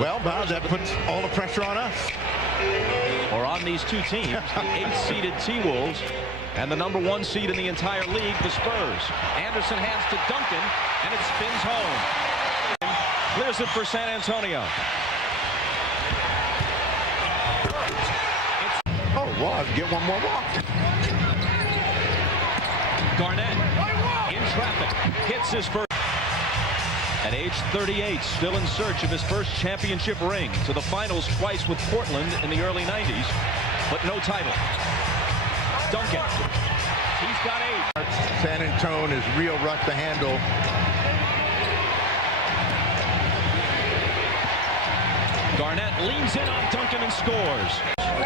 Well, Bob, that puts all the pressure on us. Or on these two teams, the 8th-seeded T-Wolves and the #1 seed in the entire league, the Spurs. Anderson hands to Duncan, and it spins home. Clears it for San Antonio. Oh, well, get one more walk. Garnett in traffic, hits his first. At age 38, still in search of his first championship ring. To the finals twice with Portland in the early 90s, but no title. Duncan, he's got 8. San Antonio is real rough to handle. Garnett leans in on Duncan and scores.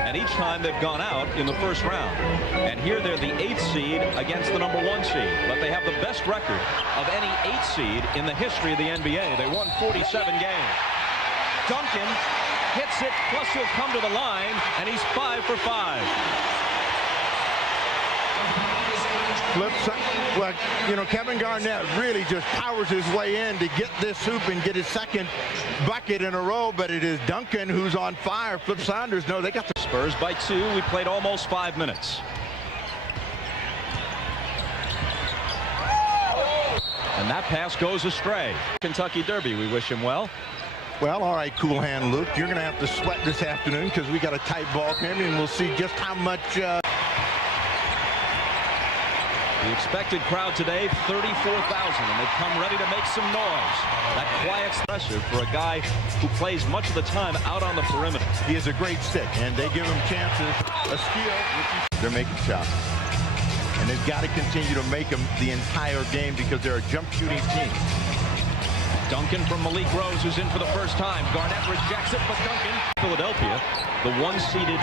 And each time they've gone out in the first round. And here they're the 8th seed against the #1 seed. But they have the best record of any 8th seed in the history of the NBA. They won 47 games. Duncan hits it, plus he'll come to the line, and he's 5 for 5. Flips, well, you know, Kevin Garnett really just powers his way in to get this hoop and get his second bucket in a row, but it is Duncan who's on fire. Flip Saunders, no, they got the Spurs by 2. We played almost 5 minutes. And that pass goes astray. Kentucky Derby, we wish him well. Well, all right, cool hand, Luke. You're going to have to sweat this afternoon because we got a tight ball game, and we'll see just how much... The expected crowd today, 34,000, and they've come ready to make some noise. That quiet's impressive for a guy who plays much of the time out on the perimeter. He is a great stick, and they give him chances. A steal, they're making shots. And they've got to continue to make them the entire game because they're a jump shooting team. Duncan from Malik Rose, who's in for the first time. Garnett rejects it, but Duncan. Philadelphia, the 1-seeded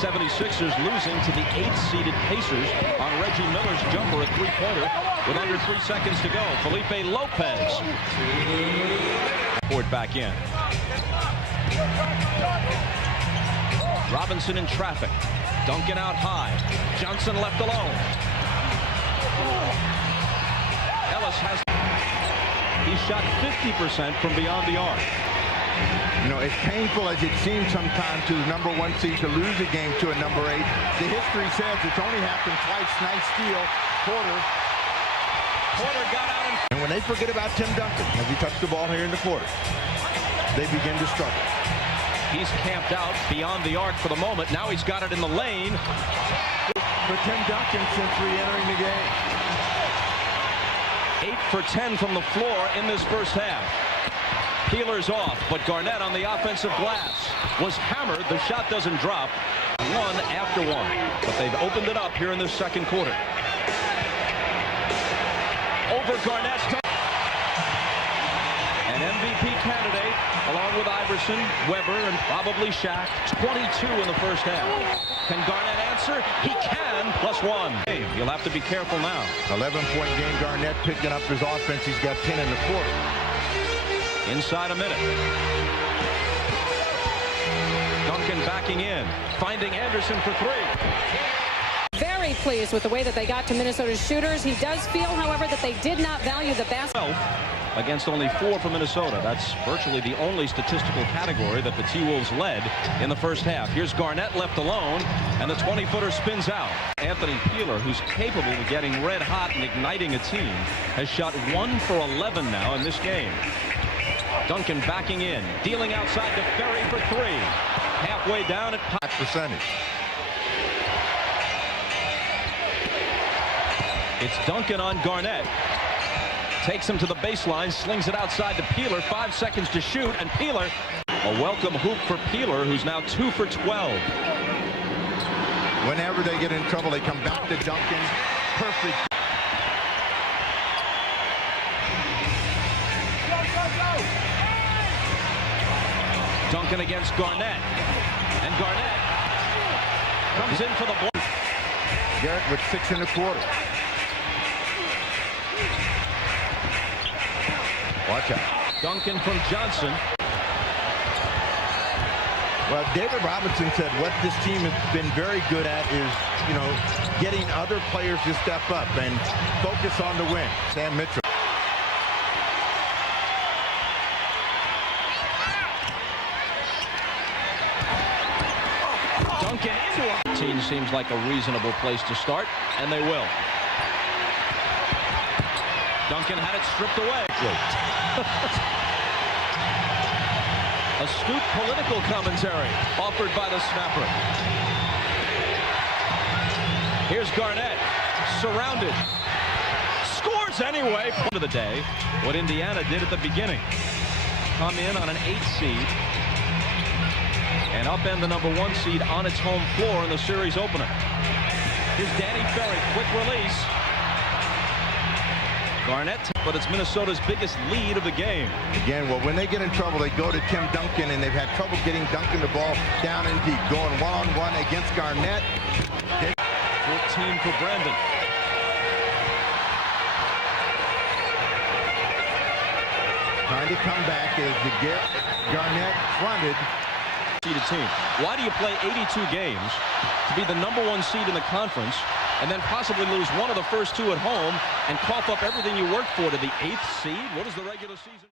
76ers losing to the 8th-seeded Pacers on Reggie Miller's jumper, a 3-pointer, with under 3 seconds to go. Felipe Lopez. Poured back in. Robinson in traffic. Duncan out high. Johnson left alone. Ellis has... He shot 50% from beyond the arc. You know, as painful as it seems sometimes to the #1 seed to lose a game to a #8, the history says it's only happened twice. Nice steal. Porter got out. And when they forget about Tim Duncan, as he touched the ball here in the quarter, they begin to struggle. He's camped out beyond the arc for the moment. Now he's got it in the lane. For Tim Duncan since re-entering the game. 8 for 10 from the floor in this first half. Peeler's off, but Garnett on the offensive glass was hammered. The shot doesn't drop. 1 after 1. But they've opened it up here in the second quarter. Over Garnett. An MVP candidate, along with Iverson, Webber, and probably Shaq. 22 in the first half. Can Garnett answer? He can, +1. He'll have to be careful now. 11-point game. Garnett picking up his offense. He's got 10 in the quarter. Inside a minute. Duncan backing in, finding Anderson for 3. Very pleased with the way that they got to Minnesota's shooters. He does feel, however, that they did not value the basket. Against only 4 for Minnesota. That's virtually the only statistical category that the T-Wolves led in the first half. Here's Garnett left alone, and the 20-footer spins out. Anthony Peeler, who's capable of getting red hot and igniting a team, has shot 1 for 11 now in this game. Duncan backing in, dealing outside to Ferry for 3. Halfway down at percentage. It's Duncan on Garnett. Takes him to the baseline, slings it outside to Peeler. 5 seconds to shoot, and Peeler, a welcome hoop for Peeler, who's now 2 for 12. Whenever they get in trouble, they come back to Duncan. Perfect. Duncan against Garnett. And Garnett comes in for the block. Garrett with 6 in the quarter. Watch out. Duncan from Johnson. Well, David Robinson said what this team has been very good at is, you know, getting other players to step up and focus on the win. Sam Mitchell. 14 seems like a reasonable place to start, and they will. Duncan had it stripped away. Astute political commentary offered by the snapper. Here's Garnett, surrounded. Scores anyway. Point of the day, what Indiana did at the beginning. Come in on an 8 seed and upend the #1 seed on its home floor in the series opener. Here's Danny Ferry, quick release. Garnett, but it's Minnesota's biggest lead of the game. Again, well, when they get in trouble, they go to Tim Duncan, and they've had trouble getting Duncan the ball down and deep. Going one-on-one against Garnett. 14 for Brandon. Trying to come back as the Garnett fronted. Seeded team. Why do you play 82 games to be the #1 seed in the conference and then possibly lose one of the first 2 at home and cough up everything you worked for to the 8th seed? What is the regular season?